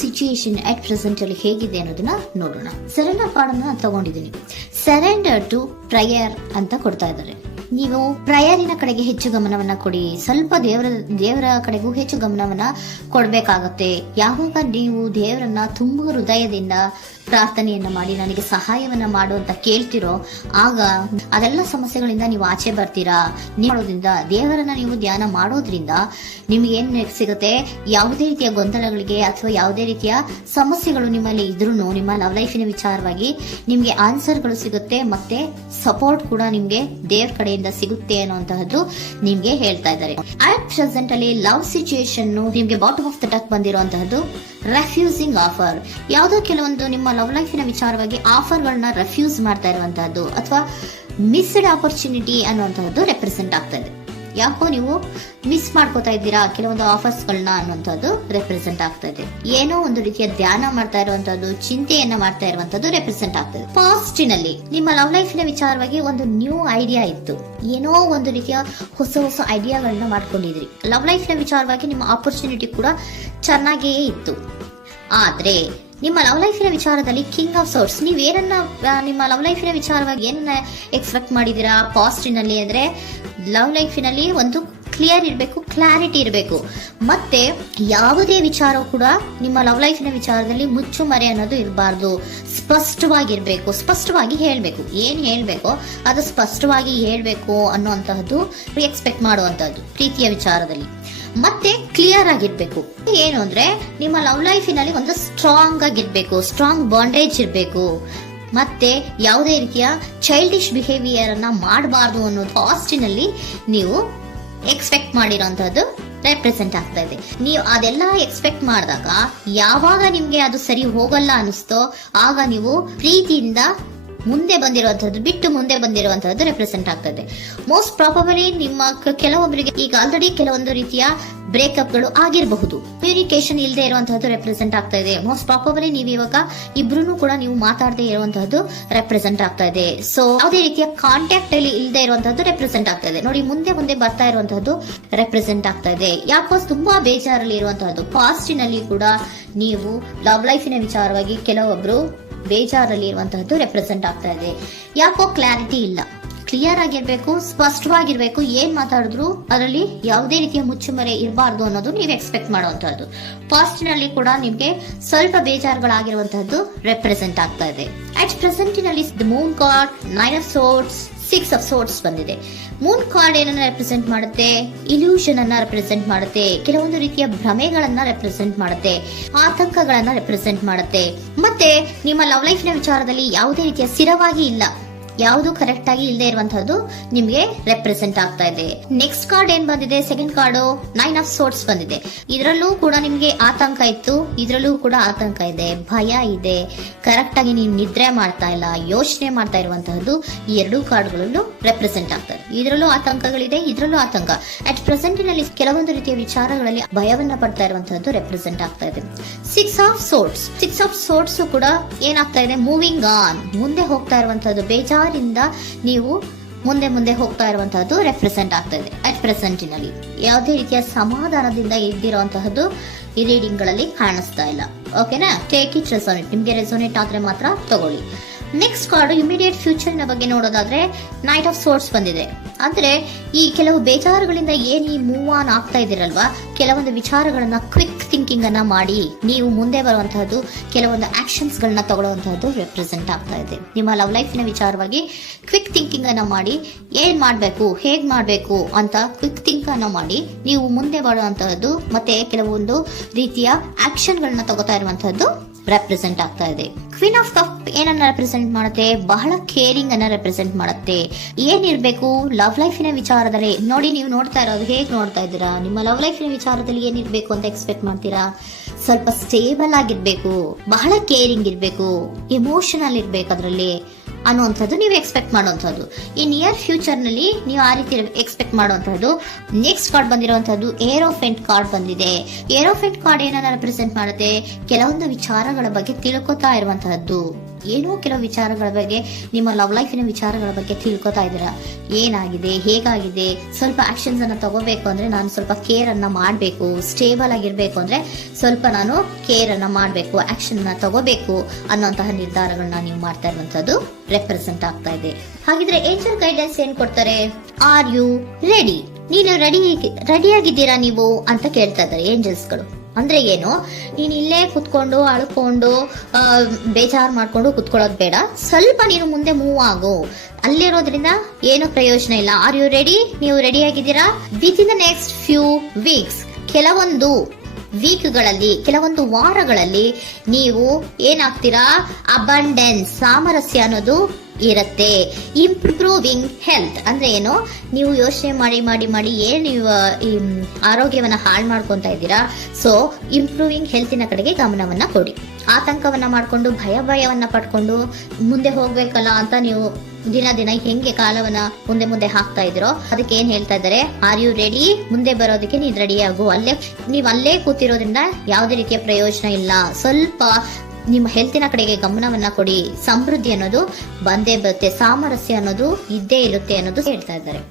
Situation at present ಅಲ್ಲಿ ಹೇಗಿದೆ ಅನ್ನೋದನ್ನ ನೋಡೋಣ. ಸರೆಂಡರ್ ಕಾರ್ಡ್ ಅನ್ನ ತಗೊಂಡಿದ್ದೀನಿ. ಸರೆಂಡರ್ ಟು ಪ್ರಯರ್ ಅಂತ ಕೊಡ್ತಾ ಇದ್ದಾರೆ. ನೀವು ಪ್ರಯರಿನ ಕಡೆಗೆ ಹೆಚ್ಚು ಗಮನವನ್ನ ಕೊಡಿ, ಸ್ವಲ್ಪ ದೇವರ ಕಡೆಗೂ ಹೆಚ್ಚು ಗಮನವನ್ನ ಕೊಡ್ಬೇಕಾಗತ್ತೆ. ಯಾವಾಗ ನೀವು ದೇವರನ್ನ ತುಂಬ ಹೃದಯದಿಂದ ಪ್ರಾರ್ಥನೆಯನ್ನ ಮಾಡಿ ನನಗೆ ಸಹಾಯವನ್ನ ಮಾಡು ಅಂತ ಕೇಳ್ತಿರೋ, ಆಗ ಅದೆಲ್ಲ ಸಮಸ್ಯೆಗಳಿಂದ ನೀವು ಆಚೆ ಬರ್ತೀರಾ. ಮಾಡೋದ್ರಿಂದ, ದೇವರನ್ನ ನೀವು ಧ್ಯಾನ ಮಾಡೋದ್ರಿಂದ ನಿಮ್ಗೆ ಏನ್ ಸಿಗುತ್ತೆ, ಯಾವುದೇ ರೀತಿಯ ಗೊಂದಲಗಳಿಗೆ ಅಥವಾ ಯಾವುದೇ ರೀತಿಯ ಸಮಸ್ಯೆಗಳು ನಿಮ್ಮಲ್ಲಿ ಇದ್ರೂ ನಿಮ್ಮ ಲವ್ ಲೈಫಿನ ವಿಚಾರವಾಗಿ ನಿಮ್ಗೆ ಆನ್ಸರ್ಗಳು ಸಿಗುತ್ತೆ, ಮತ್ತೆ ಸಪೋರ್ಟ್ ಕೂಡ ನಿಮ್ಗೆ ದೇವ್ರ ಕಡೆಯಿಂದ ಸಿಗುತ್ತೆ ಅನ್ನುವಂತಹದ್ದು ನಿಮ್ಗೆ ಹೇಳ್ತಾ ಇದ್ದಾರೆ. ಅಟ್ ಪ್ರೆಸೆಂಟ್ ಅಲ್ಲಿ ಲವ್ ಸಿಚುಯೇಷನ್ ನಿಮ್ಗೆ ಬಾಟಮ್ ಆಫ್ ದ ಟಕ್ ಬಂದಿರುವಂತಹದ್ದು ರೆಫ್ಯೂಸಿಂಗ್ ಆಫರ್. ಯಾವುದೋ ಕೆಲವೊಂದು ನಿಮ್ಮ ಲವ್ ಲೈಫಿನ ವಿಚಾರವಾಗಿ ಆಫರ್ಗಳನ್ನ ರೆಫ್ಯೂಸ್ ಮಾಡ್ತಾ ಇರುವಂತಹದ್ದು ಅಥವಾ ಮಿಸ್ಡ್ ಆಪರ್ಚುನಿಟಿ ಅನ್ನುವಂತಹದ್ದು ರೆಪ್ರೆಸೆಂಟ್ ಆಗ್ತಾ ಇದೆ. ಯಾಕೋ ನೀವು ಮಿಸ್ ಮಾಡ್ಕೋತಾ ಇದ್ದೀರಾ ಕೆಲವೊಂದು ಆಫರ್ಸ್ ಗಳನ್ನ ಅನ್ನುವಂಥದ್ದು ರೆಪ್ರೆಸೆಂಟ್ ಆಗ್ತಾ ಇದೆ. ಏನೋ ಒಂದು ರೀತಿಯ ಧ್ಯಾನ ಮಾಡ್ತಾ ಇರುವಂತದ್ದು, ಚಿಂತೆಯನ್ನ ಮಾಡ್ತಾ ಇರುವಂತದ್ದು ರೆಪ್ರೆಸೆಂಟ್ ಆಗ್ತಾ ಇದೆ. ಪಾಸ್ಟಿನಲ್ಲಿ ನಿಮ್ಮ ಲವ್ ಲೈಫಿನ ವಿಚಾರವಾಗಿ ಒಂದು ನ್ಯೂ ಐಡಿಯಾ ಇತ್ತು, ಏನೋ ಒಂದು ರೀತಿಯ ಹೊಸ ಹೊಸ ಐಡಿಯಾಗಳನ್ನ ಮಾಡ್ಕೊಂಡಿದ್ರಿ. ಲವ್ ಲೈಫಿನ ವಿಚಾರವಾಗಿ ನಿಮ್ಮ ಆಪರ್ಚುನಿಟಿ ಕೂಡ ಚೆನ್ನಾಗಿಯೇ ಇತ್ತು. ಆದ್ರೆ ನಿಮ್ಮ ಲವ್ ಲೈಫಿನ ವಿಚಾರದಲ್ಲಿ ಕಿಂಗ್ ಆಫ್ ಸೋರ್ಸ್, ನೀವೇನನ್ನ ನಿಮ್ಮ ಲವ್ ಲೈಫಿನ ವಿಚಾರವಾಗಿ ಏನನ್ನ ಎಕ್ಸ್ಪೆಕ್ಟ್ ಮಾಡಿದೀರಾ ಪಾಸ್ಟಿನಲ್ಲಿ ಅಂದ್ರೆ, ಲವ್ ಲೈಫಿನಲ್ಲಿ ಒಂದು ಕ್ಲಿಯರ್ ಇರಬೇಕು, ಕ್ಲಾರಿಟಿ ಇರಬೇಕು, ಮತ್ತೆ ಯಾವುದೇ ವಿಚಾರ ಕೂಡ ನಿಮ್ಮ ಲವ್ ಲೈಫಿನ ವಿಚಾರದಲ್ಲಿ ಮುಚ್ಚುಮರೆ ಅನ್ನೋದು ಇರಬಾರ್ದು. ಸ್ಪಷ್ಟವಾಗಿರ್ಬೇಕು, ಸ್ಪಷ್ಟವಾಗಿ ಹೇಳ್ಬೇಕು, ಏನ್ ಹೇಳ್ಬೇಕೋ ಅದು ಸ್ಪಷ್ಟವಾಗಿ ಹೇಳ್ಬೇಕು ಅನ್ನುವಂತಹದ್ದು ಎಕ್ಸ್ಪೆಕ್ಟ್ ಮಾಡುವಂತಹದ್ದು ಪ್ರೀತಿಯ ವಿಚಾರದಲ್ಲಿ. ಮತ್ತೆ ಕ್ಲಿಯರ್ ಆಗಿರ್ಬೇಕು. ಏನು ಅಂದ್ರೆ ನಿಮ್ಮ ಲವ್ ಲೈಫಿನಲ್ಲಿ ಒಂದು ಸ್ಟ್ರಾಂಗ್ ಆಗಿರ್ಬೇಕು, ಸ್ಟ್ರಾಂಗ್ ಬಾಂಡೇಜ್ ಇರಬೇಕು, ಮತ್ತೆ ಯಾವುದೇ ರೀತಿಯ ಚೈಲ್ಡಿಶ್ ಬಿಹೇವಿಯರ್ ಅನ್ನ ಮಾಡಬಾರ್ದು ಅನ್ನೋದು ಪಾಸ್ಟಿನಲ್ಲಿ ನೀವು ಎಕ್ಸ್ಪೆಕ್ಟ್ ಮಾಡಿರೋಂಥದ್ದು ರೆಪ್ರೆಸೆಂಟ್ ಆಗ್ತಾ ಇದೆ. ನೀವು ಅದೆಲ್ಲ ಎಕ್ಸ್ಪೆಕ್ಟ್ ಮಾಡಿದಾಗ ಯಾವಾಗ ನಿಮ್ಗೆ ಅದು ಸರಿ ಹೋಗಲ್ಲ ಅನಿಸ್ತೋ ಆಗ ನೀವು ಪ್ರೀತಿಯಿಂದ ಮುಂದೆ ಬಂದಿರುವಂತಹದ್ದು ಬಿಟ್ಟು ಮುಂದೆ ಬಂದಿರುವಂತಹದ್ದು ರೆಪ್ರೆಸೆಂಟ್ ಆಗ್ತದೆ. ಮೋಸ್ಟ್ ಪ್ರಾಬಬಲಿ ನಿಮ್ಮ ಕೆಲವೊಬ್ಬರಿಗೆ ಈಗ ಆಲ್ರೆಡಿ ಕೆಲವೊಂದು ರೀತಿಯ ಬ್ರೇಕಪ್ ಗಳು ಆಗಿರಬಹುದು, ಕಮ್ಯುನಿಕೇಶನ್ ಇಲ್ಲದೆ ಇರುವಂತಹದ್ದು ರೆಪ್ರೆಸೆಂಟ್ ಆಗ್ತಾ ಇದೆ. ಮೋಸ್ಟ್ ಪ್ರಾಬಬಲಿ ನೀವು ಇವಾಗ ಇಬ್ರು ಕೂಡ ನೀವು ಮಾತಾಡದೆ ಇರುವಂತಹದ್ದು ರೆಪ್ರೆಸೆಂಟ್ ಆಗ್ತಾ ಇದೆ. ಸೊ ಯಾವುದೇ ರೀತಿಯ ಕಾಂಟ್ಯಾಕ್ಟ್ ಅಲ್ಲಿ ಇಲ್ಲದೆ ಇರುವಂತಹದ್ದು ರೆಪ್ರೆಸೆಂಟ್ ಆಗ್ತಾ ಇದೆ. ನೋಡಿ, ಮುಂದೆ ಮುಂದೆ ಬರ್ತಾ ಇರುವಂತಹದ್ದು ರೆಪ್ರೆಸೆಂಟ್ ಆಗ್ತಾ ಇದೆ. ಯಾಕೋ ತುಂಬಾ ಬೇಜಾರಲ್ಲಿ ಇರುವಂತಹದ್ದು. ಪಾಸ್ಟಿನಲ್ಲಿ ಕೂಡ ನೀವು ಲವ್ ಲೈಫಿನ ವಿಚಾರವಾಗಿ ಕೆಲವೊಬ್ರು ಬೇಜಾರಲ್ಲಿ ಇರುವಂತಹದ್ದು ರೆಪ್ರೆಸೆಂಟ್ ಆಗ್ತಾ ಇದೆ. ಯಾಕೋ ಕ್ಲಾರಿಟಿ ಇಲ್ಲ, ಕ್ಲಿಯರ್ ಆಗಿರ್ಬೇಕು, ಸ್ಪಷ್ಟವಾಗಿರ್ಬೇಕು, ಏನ್ ಮಾತಾಡಿದ್ರು ಅದರಲ್ಲಿ ಯಾವುದೇ ರೀತಿಯ ಮುಚ್ಚುಮರೆ ಇರಬಾರ್ದು ಅನ್ನೋದು ನೀವು ಎಕ್ಸ್ಪೆಕ್ಟ್ ಮಾಡುವಂತಹದ್ದು. ಪಾಸ್ಟಿನಲ್ಲಿ ಕೂಡ ನಿಮ್ಗೆ ಸ್ವಲ್ಪ ಬೇಜಾರುಗಳಾಗಿರುವಂತಹದ್ದು ರೆಪ್ರೆಸೆಂಟ್ ಆಗ್ತಾ ಇದೆ. ಅಟ್ ಪ್ರೆಸೆಂಟಿನಲ್ಲಿ the moon card, 9 of swords, 6 of swords ಬಂದಿದೆ. ಮೂನ್ ಕಾರ್ಡ್ ಏನನ್ನ ರೆಪ್ರೆಸೆಂಟ್ ಮಾಡುತ್ತೆ? ಇಲ್ಯೂಷನ್ ಅನ್ನ ರೆಪ್ರೆಸೆಂಟ್ ಮಾಡುತ್ತೆ, ಕೆಲವೊಂದು ರೀತಿಯ ಭ್ರಮೆಗಳನ್ನ ರೆಪ್ರೆಸೆಂಟ್ ಮಾಡುತ್ತೆ, ಆತಂಕಗಳನ್ನ ರೆಪ್ರೆಸೆಂಟ್ ಮಾಡುತ್ತೆ. ಮತ್ತೆ ನಿಮ್ಮ ಲವ್ ಲೈಫ್ ನ ವಿಚಾರದಲ್ಲಿ ಯಾವುದೇ ರೀತಿಯ ಸ್ಥಿರವಾಗಿ ಇಲ್ಲ, ಯಾವುದು ಕರೆಕ್ಟ್ ಆಗಿ ಇಲ್ಲದೆ ಇರುವಂತಹದ್ದು ನಿಮ್ಗೆ ರೆಪ್ರೆಸೆಂಟ್ ಆಗ್ತಾ ಇದೆ. ನೆಕ್ಸ್ಟ್ ಕಾರ್ಡ್ ಏನ್ ಬಂದಿದೆ? ಸೆಕೆಂಡ್ ಕಾರ್ಡ್ 9 ಆಫ್ ಸೋರ್ಡ್ಸ್ ಬಂದಿದೆ. ಇದರಲ್ಲೂ ಕೂಡ ನಿಮ್ಗೆ ಆತಂಕ ಇತ್ತು, ಇದರಲ್ಲೂ ಕೂಡ ಆತಂಕ ಇದೆ, ಭಯ ಇದೆ, ಕರೆಕ್ಟ್ ಆಗಿ ನೀವು ನಿದ್ರೆ ಮಾಡ್ತಾ ಇಲ್ಲ, ಯೋಚನೆ ಮಾಡ್ತಾ ಇರುವಂತಹದ್ದು ಈ ಎರಡೂ ಕಾರ್ಡ್ಗಳಲ್ಲೂ ರೆಪ್ರೆಸೆಂಟ್ ಆಗ್ತದೆ. ಇದರಲ್ಲೂ ಆತಂಕಗಳಿದೆ, ಇದರಲ್ಲೂ ಆತಂಕ. ಅಟ್ ಪ್ರೆಸೆಂಟ್ ನಲ್ಲಿ ಕೆಲವೊಂದು ರೀತಿಯ ವಿಚಾರಗಳಲ್ಲಿ ಭಯವನ್ನ ಪಡ್ತಾ ಇರುವಂತಹದ್ದು ರೆಪ್ರೆಸೆಂಟ್ ಆಗ್ತಾ ಇದೆ. 6 ಆಫ್ ಸೋರ್ಡ್ಸ್ ಕೂಡ ಏನಾಗ್ತಾ ಇದೆ? ಮೂವಿಂಗ್ ಆನ್, ಮುಂದೆ ಹೋಗ್ತಾ ಇರುವಂತಹದ್ದು, ಬೇಜಾರಿಂದ ನೀವು ಮುಂದೆ ಮುಂದೆ ಹೋಗ್ತಾ ಇರುವಂತಹದ್ದು ರೆಪ್ರೆಸೆಂಟ್ ಆಗ್ತಾ ಇದೆ. ಅಟ್ ಪ್ರೆಸೆಂಟಿನಲ್ಲಿ ಯಾವುದೇ ರೀತಿಯ ಸಮಾಧಾನದಿಂದ ಇದ್ದಿರುವಂತಹದ್ದು ಈ ರೀಡಿಂಗ್ ಗಳಲ್ಲಿ ಕಾಣಿಸ್ತಾ ಇಲ್ಲ. ಓಕೆನಾ? ಟೇಕ್ ಇಟ್ ರೆಸೋನೇಟ್, ನಿಮ್ಗೆ ರೆಸೋನೇಟ್ ಆದ್ರೆ ಮಾತ್ರ ತಗೊಳ್ಳಿ. ನೆಕ್ಸ್ಟ್ ಕಾರ್ಡ್ ಇಮಿಡಿಯೇಟ್ ಫ್ಯೂಚರ್ ನ ಬಗ್ಗೆ ನೋಡೋದಾದ್ರೆ ನೈಟ್ ಆಫ್ ಸೋರ್ಡ್ಸ್ ಬಂದಿದೆ. ಅಂದ್ರೆ ಈ ಕೆಲವು ಬೇಜಾರುಗಳಿಂದ ಏನ್ ಈ ಮೂವ್ ಆನ್ ಆಗ್ತಾ ಇದ್ದೀರಲ್ವಾ, ಕೆಲವೊಂದು ವಿಚಾರಗಳನ್ನ ಕ್ವಿಕ್ ಥಿಂಕಿಂಗ್ ಅನ್ನ ಮಾಡಿ ನೀವು ಮುಂದೆ ಬರುವಂತಹದ್ದು, ಕೆಲವೊಂದು ಆಕ್ಷನ್ಸ್ ಗಳನ್ನ ತಗೊಳ್ಳುವಂತಹದ್ದು ರೆಪ್ರೆಸೆಂಟ್ ಆಗ್ತಾ ಇದೆ. ನಿಮ್ಮ ಲವ್ ಲೈಫಿನ ವಿಚಾರವಾಗಿ ಕ್ವಿಕ್ ಥಿಂಕಿಂಗ್ ಅನ್ನ ಮಾಡಿ, ಏನ್ ಮಾಡ್ಬೇಕು, ಹೇಗ್ ಮಾಡ್ಬೇಕು ಅಂತ ಕ್ವಿಕ್ ಥಿಂಕ್ ಅನ್ನ ಮಾಡಿ ನೀವು ಮುಂದೆ ಬರುವಂತಹದ್ದು, ಮತ್ತೆ ಕೆಲವೊಂದು ರೀತಿಯ ಆಕ್ಷನ್ ಗಳನ್ನ ತಗೋತಾ ಇರುವಂತಹದ್ದು ರೆಪ್ರೆಸೆಂಟ್ ಆಗ್ತಾ ಇದೆ. ಕ್ವೀನ್ ಆಫ್ ಕಪ್ ಏನನ್ನ ರೆಪ್ರೆಸೆಂಟ್ ಮಾಡುತ್ತೆ? ಬಹಳ ಕೇರಿಂಗ್ ಅನ್ನ ರೆಪ್ರೆಸೆಂಟ್ ಮಾಡುತ್ತೆ. ಏನಿರ್ಬೇಕು ಲವ್ ಲೈಫಿನ ವಿಚಾರದಲ್ಲಿ? ನೋಡಿ, ನೀವು ನೋಡ್ತಾ ಇರೋದು ಹೇಗ್ ನೋಡ್ತಾ ಇದ್ದೀರಾ? ನಿಮ್ಮ ಲವ್ ಲೈಫಿನ ವಿಚಾರದಲ್ಲಿ ಏನಿರ್ಬೇಕು ಅಂತ ಎಕ್ಸ್ಪೆಕ್ಟ್ ಮಾಡ್ತೀರಾ? ಸ್ವಲ್ಪ ಸ್ಟೇಬಲ್ ಆಗಿರ್ಬೇಕು, ಬಹಳ ಕೇರಿಂಗ್ ಇರ್ಬೇಕು, ಎಮೋಷನಲ್ ಇರ್ಬೇಕು ಅದರಲ್ಲಿ ಅನ್ನುವಂಥದ್ದು ನೀವು ಎಕ್ಸ್ಪೆಕ್ಟ್ ಮಾಡುವಂಥದ್ದು. ಈ ನಿಯರ್ ಫ್ಯೂಚರ್ ನಲ್ಲಿ ನೀವು ಆ ರೀತಿ ಎಕ್ಸ್ಪೆಕ್ಟ್ ಮಾಡುವಂತಹದ್ದು. ನೆಕ್ಸ್ಟ್ ಕಾರ್ಡ್ ಬಂದಿರುವಂತಹದ್ದು ಏರೋಫೆಂಟ್ ಕಾರ್ಡ್ ಬಂದಿದೆ. ಏರೋಫೆಂಟ್ ಕಾರ್ಡ್ ಏನನ್ನ ರೆಪ್ರೆಸೆಂಟ್ ಮಾಡುತ್ತೆ? ಕೆಲವೊಂದು ವಿಚಾರಗಳ ಬಗ್ಗೆ ತಿಳ್ಕೊತಾ ಇರುವಂತಹದ್ದು, ಏನೋ ಕೆಲವು ವಿಚಾರಗಳ ಬಗ್ಗೆ, ನಿಮ್ಮ ಲವ್ ಲೈಫಿನ ವಿಚಾರಗಳ ಬಗ್ಗೆ ತಿಳ್ಕೊತಾ ಇದ್ದೀರಾ. ಏನಾಗಿದೆ, ಹೇಗಾಗಿದೆ, ಸ್ವಲ್ಪ ಆಕ್ಷನ್ಸ್ ಅನ್ನ ತಗೋಬೇಕು ಅಂದ್ರೆ ನಾನು ಸ್ವಲ್ಪ ಕೇರ್ ಅನ್ನ ಮಾಡಬೇಕು, ಸ್ಟೇಬಲ್ ಆಗಿರ್ಬೇಕು ಅಂದ್ರೆ ಸ್ವಲ್ಪ ನಾನು ಕೇರ್ ಅನ್ನ ಮಾಡಬೇಕು, ಆಕ್ಷನ್ ಅನ್ನ ತಗೋಬೇಕು ಅನ್ನೋಂತಹ ನಿರ್ಧಾರಗಳನ್ನ ನೀವು ಮಾಡ್ತಾ ಇರುವಂತದ್ದು ರೆಪ್ರೆಸೆಂಟ್ ಆಗ್ತಾ ಇದೆ. ಹಾಗಿದ್ರೆ ಏಂಜಲ್ ಗೈಡೆನ್ಸ್ ಏನ್ ಕೊಡ್ತಾರೆ? Are you ready? ನೀನು ರೆಡಿಯಾಗಿದ್ದೀರಾ ನೀವು ಅಂತ ಕೇಳ್ತಾ ಇದ್ದಾರೆ ಏಂಜಲ್ಸ್ಗಳು. ಅಂದ್ರೆ ಏನು, ನೀನ್ ಇಲ್ಲೇ ಕುತ್ಕೊಂಡು ಅಳ್ಕೊಂಡು ಬೇಜಾರು ಮಾಡ್ಕೊಂಡು ಕುತ್ಕೊಳ್ಳೋದು ಬೇಡ, ಸ್ವಲ್ಪ ನೀನು ಮುಂದೆ ಮೂವ್ ಆಗು. ಅಲ್ಲಿರೋದ್ರಿಂದ ಏನು ಪ್ರಯೋಜನ ಇಲ್ಲ. Are you ready? ನೀವು ರೆಡಿ ಆಗಿದ್ದೀರಾ? With in the next few weeks, ಕೆಲವೊಂದು ವೀಕ್ಗಳಲ್ಲಿ, ಕೆಲವೊಂದು ವಾರಗಳಲ್ಲಿ ನೀವು ಏನಾಗ್ತೀರಾ? ಅಬಂಡೆನ್ಸ್, ಸಾಮರಸ್ಯ ಅನ್ನೋದು ಇರುತ್ತೆ. ಇಂಪ್ರೂವಿಂಗ್ ಹೆಲ್ತ್ ಅಂದ್ರೆ ಏನು, ನೀವು ಯೋಚನೆ ಮಾಡಿ ಮಾಡಿ ಮಾಡಿ ಏನ್ ನೀವು ಈ ಆರೋಗ್ಯವನ್ನ ಹಾಳು ಮಾಡ್ಕೊಂತ ಇದ್ದೀರಾ. ಸೊ ಇಂಪ್ರೂವಿಂಗ್ ಹೆಲ್ತಿನ ಕಡೆಗೆ ಗಮನವನ್ನ ಕೊಡಿ. ಆತಂಕವನ್ನ ಮಾಡ್ಕೊಂಡು ಭಯವನ್ನ ಪಡ್ಕೊಂಡು ಮುಂದೆ ಹೋಗ್ಬೇಕಲ್ಲ ಅಂತ ನೀವು ದಿನ ದಿನ ಹೆಂಗೆ ಕಾಲವನ್ನ ಮುಂದೆ ಹಾಕ್ತಾ ಇದ್ರೋ, ಅದಕ್ಕೆ ಏನ್ ಹೇಳ್ತಾ ಇದ್ದಾರೆ? Are you ready? ಮುಂದೆ ಬರೋದಕ್ಕೆ ನೀನ್ ರೆಡಿ ಆಗು. ನೀವ್ ಅಲ್ಲೇ ಕೂತಿರೋದ್ರಿಂದ ಯಾವುದೇ ರೀತಿಯ ಪ್ರಯೋಜನ ಇಲ್ಲ. ಸ್ವಲ್ಪ ನಿಮ್ಮ ಹೆಲ್ತಿನ ಕಡೆಗೆ ಗಮನವನ್ನ ಕೊಡಿ. ಸಮೃದ್ಧಿ ಅನ್ನೋದು ಬಂದೇ ಬರುತ್ತೆ, ಸಾಮರಸ್ಯ ಅನ್ನೋದು ಇದ್ದೇ ಇರುತ್ತೆ ಅನ್ನೋದು ಹೇಳ್ತಾ ಇದ್ದಾರೆ.